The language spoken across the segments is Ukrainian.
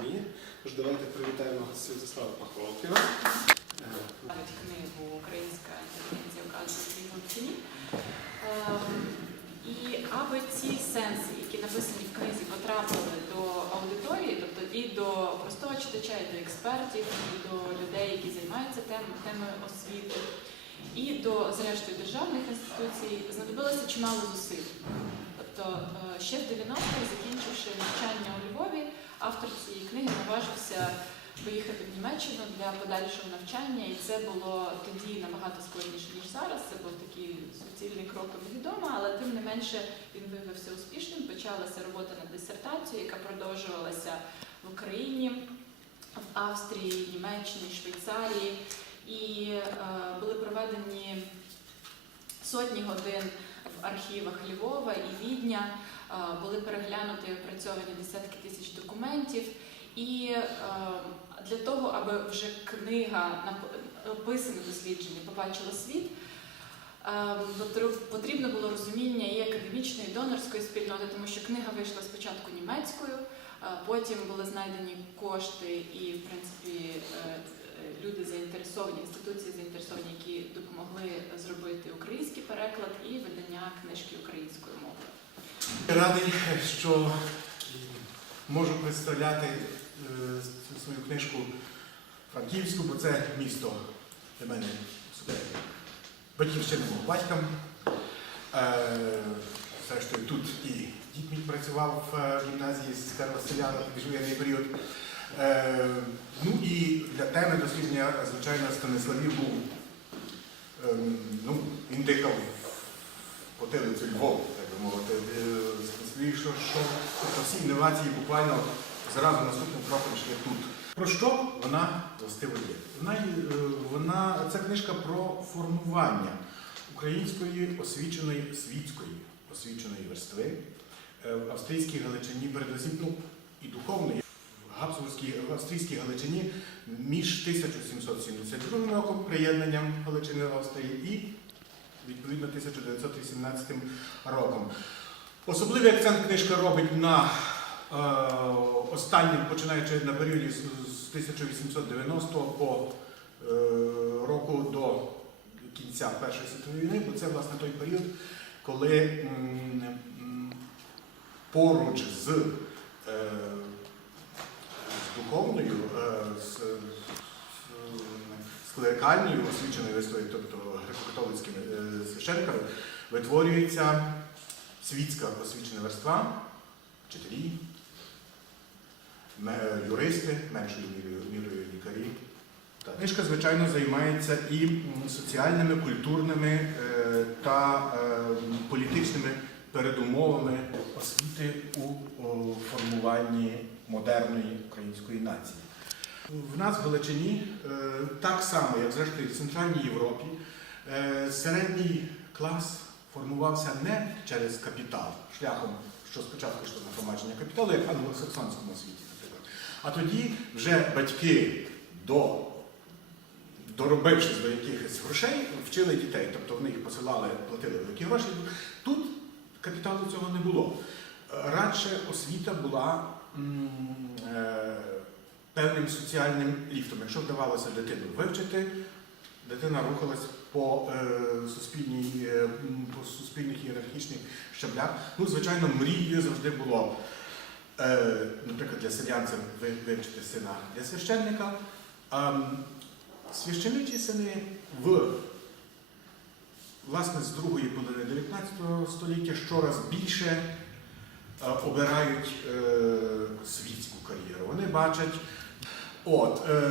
ЗМІ. Тож давайте привітаємо Святослава Пахолкіна. Навіть книгу Українська інтелігенція в рівному ціні. І аби ці сенси, які написані в книзі, потрапили до аудиторії, тобто і до простого читача, і до експертів, і до людей, які займаються темою освіти, і до, зрештою, державних інституцій, знадобилося чимало зусиль. Тобто е, ще в 90-х, закінчивши навчання у Львові, автор цієї книги наважився поїхати в Німеччину для подальшого навчання, і це було тоді набагато складніше, ніж зараз. Це був такий суцільний крок невідомо, але тим не менше він виявився успішним. Почалася робота над дисертацією, яка продовжувалася в Україні, в Австрії, Німеччині, Швейцарії. І е, були проведені сотні годин в архівах Львова і Відня. Е, Були переглянуті і опрацьовані десятки тисяч документів. І е, для того, аби вже книга описане дослідження побачила світ, е, потрібно було розуміння і академічної, і донорської спільноти, тому що книга вийшла спочатку німецькою, потім були знайдені кошти і, в принципі, люди заінтересовані, інституції заінтересовані, які допомогли зробити український переклад і видання книжки українською мовою. Радий, що можу представляти е, свою книжку Франківську, бо це місто для мене. Батьківщина мого батька. Е, Зрештою, тут і дід мій працював в е, гімназії сестер Василяна в міжвоєнний період. Е, для теми дослідження, звичайно, Станиславів був, ем, ну, він дихав потилицю Львову, так би мовити. Е, Станиславів, що, що тобто всі інновації буквально зразу наступним кроком йшли тут. Про що вона властиво є? Вона, е, вона, це книжка про формування української освіченої світської освіченої верстви е, в австрійській Галичині, передусім ну, і духовної. Габсбурзькій, австрійській Галичині між 1772 роком приєднанням Галичини Австрії і відповідно 1918 роком. Особливий акцент книжка робить на е, останнім, починаючи на періоді з 1890 по е, року до кінця Першої світової війни, бо це власне той період, коли м, м, поруч з, е, з духовною, е, з, з, з клерикальною освіченою висловою, тобто греко-католицькими священниками, витворюється світська освічена верства, вчителі, юристи, меншою мірою, лікарі. Книжка, звичайно, займається і соціальними, культурними е, та е, політичними передумовами освіти у формуванні модерної української нації. В нас в Галичині, е, так само, як зрештою в Центральній Європі, е, середній клас формувався не через капітал, шляхом, що спочатку йшло на формування капіталу, як в англосаксонському світі, наприклад. А тоді вже батьки до доробившись до якихось грошей, вчили дітей, тобто вони їх посилали, платили великі гроші. Тут капіталу цього не було. Радше освіта була е, певним соціальним ліфтом. Якщо вдавалося дитину вивчити, дитина рухалась по, е, суспільній, е, по суспільних ієрархічних щаблях. Ну, звичайно, мрією завжди було, е, наприклад, для селян це вивчити сина для священника. А, священичі сини в власне з другої половини 19 століття щораз більше обирають світську кар'єру. Вони бачать. От, е,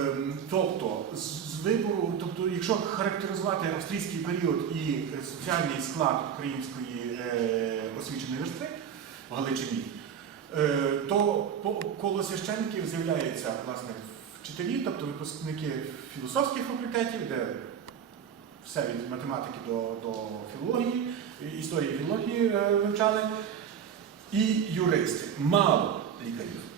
тобто, з, вибору, тобто, якщо характеризувати австрійський період і е, соціальний склад української е, освіченої верстви в Галичині, е, то коло священників з'являються власне вчителі, тобто випускники філософських факультетів, де все від математики до, до філології, історії філології е, вивчали, і юристи. Мало лікарів.